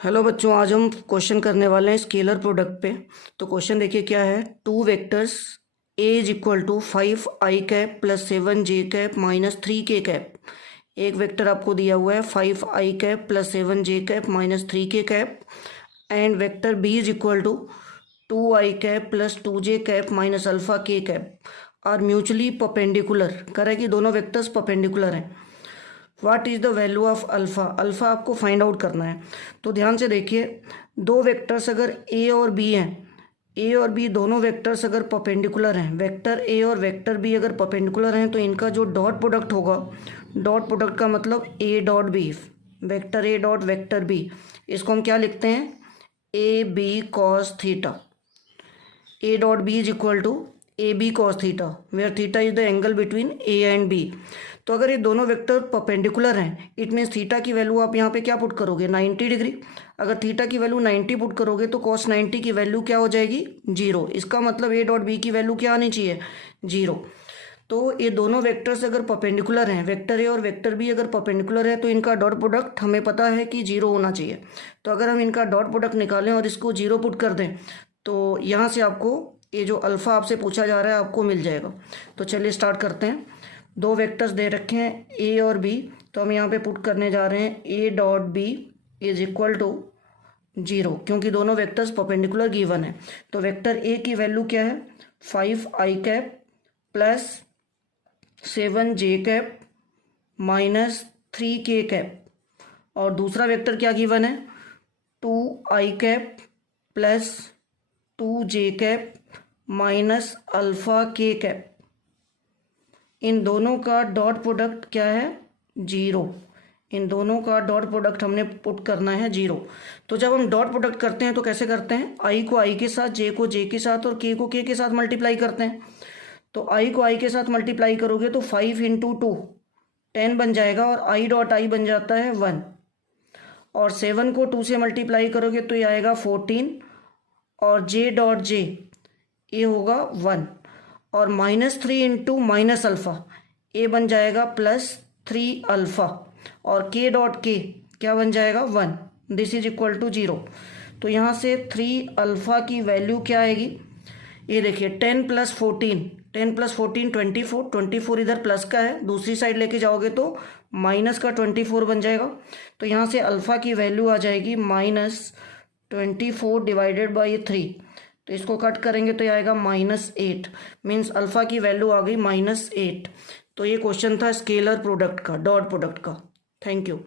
Hello बच्चों, आज हम क्वेश्चन करने वाले हैं स्केलर प्रोडक्ट पे। तो क्वेश्चन देखिए क्या है। Two vectors A is equal to 5i cap plus 7j cap minus 3k cap. एक वेक्टर आपको दिया हुआ है 5i cap plus 7j cap minus 3k cap and vector B is equal to 2i cap plus 2j cap minus alpha K cap are mutually perpendicular. करें कि दोनों vectors perpendicular हैं। What is the value of alpha. Alpha आपको find out करना है। तो ध्यान से देखिए, दो वेक्टर्स अगर ए और बी हैं, ए और बी दोनों वेक्टर्स अगर परपेंडिकुलर हैं, वेक्टर ए और वेक्टर बी अगर परपेंडिकुलर हैं, तो इनका जो डॉट प्रोडक्ट होगा, डॉट प्रोडक्ट का मतलब A dot B, vector A dot vector B, इसको हम क्या लिखते हैं, A B cos theta. A dot B is equal to A B cos theta, where theta is the angle between A and B. तो अगर ये दोनों vector perpendicular हैं, इट मीन्स थीटा की वैल्यू आप यहाँ पे क्या पुट करोगे, 90 डिग्री। अगर थीटा की वैल्यू 90 पुट करोगे तो कॉस 90 की वैल्यू क्या हो जाएगी, 0। इसका मतलब ए डॉट बी की वैल्यू क्या आनी चाहिए, 0। तो ये दोनों वेक्टर्स अगर परपेंडिकुलर हैं, वेक्टर ए और वेक्टर बी अगर परपेंडिकुलर है, तो इनका डॉट प्रोडक्ट हमें पता है कि 0 होना चाहिए। तो अगर हम इनका डॉट प्रोडक्ट निकालें और इसको 0 पुट कर दें, तो यहाँ से आपको ये जो अल्फ़ा आपसे पूछा जा रहा है आपको मिल जाएगा। तो चलिए स्टार्ट करते हैं। दो वेक्टर्स दे रखे हैं ए और बी, तो हम यहाँ पे पुट करने जा रहे हैं A dot B is equal to 0, क्योंकि दोनों वेक्टर्स परपेंडिकुलर गिवन है। तो वेक्टर ए की वैल्यू क्या है, 5i cap plus 7j cap minus 3k cap, और दूसरा वेक्टर क्या गिवन है, 2i cap plus 2j cap minus alpha के कैप। इन दोनों का डॉट प्रोडक्ट क्या है, 0। इन दोनों का डॉट प्रोडक्ट हमने पुट करना है 0। तो जब हम डॉट प्रोडक्ट करते हैं तो कैसे करते हैं, आई को आई के साथ, जे को जे के साथ और के को के के साथ मल्टीप्लाई करते हैं। तो आई को आई के साथ मल्टीप्लाई करोगे तो 5 इंटू 2 10 बन जाएगा, और आई डॉट आई बन जाता है 1। और 7 को 2 से मल्टीप्लाई करोगे तो ये आएगा 14, और जे डॉट जे ये होगा 1, और -3 इंटू माइनस अल्फ़ा ए बन जाएगा +3 अल्फ़ा, और के डॉट के क्या बन जाएगा, 1। This is equal to 0। तो यहाँ से 3 अल्फ़ा की वैल्यू क्या आएगी, ये देखिए 10 + 14, 10 + 14 24, 24 इधर प्लस का है, दूसरी साइड लेके जाओगे तो माइनस का 24 बन जाएगा। तो यहाँ से अल्फ़ा की वैल्यू आ जाएगी -24 डिवाइडेड बाई 3। तो इसको कट करेंगे तो ये आएगा -8, मीन्स अल्फ़ा की वैल्यू आ गई -8। तो ये क्वेश्चन था स्केलर प्रोडक्ट का, डॉट प्रोडक्ट का। Thank you.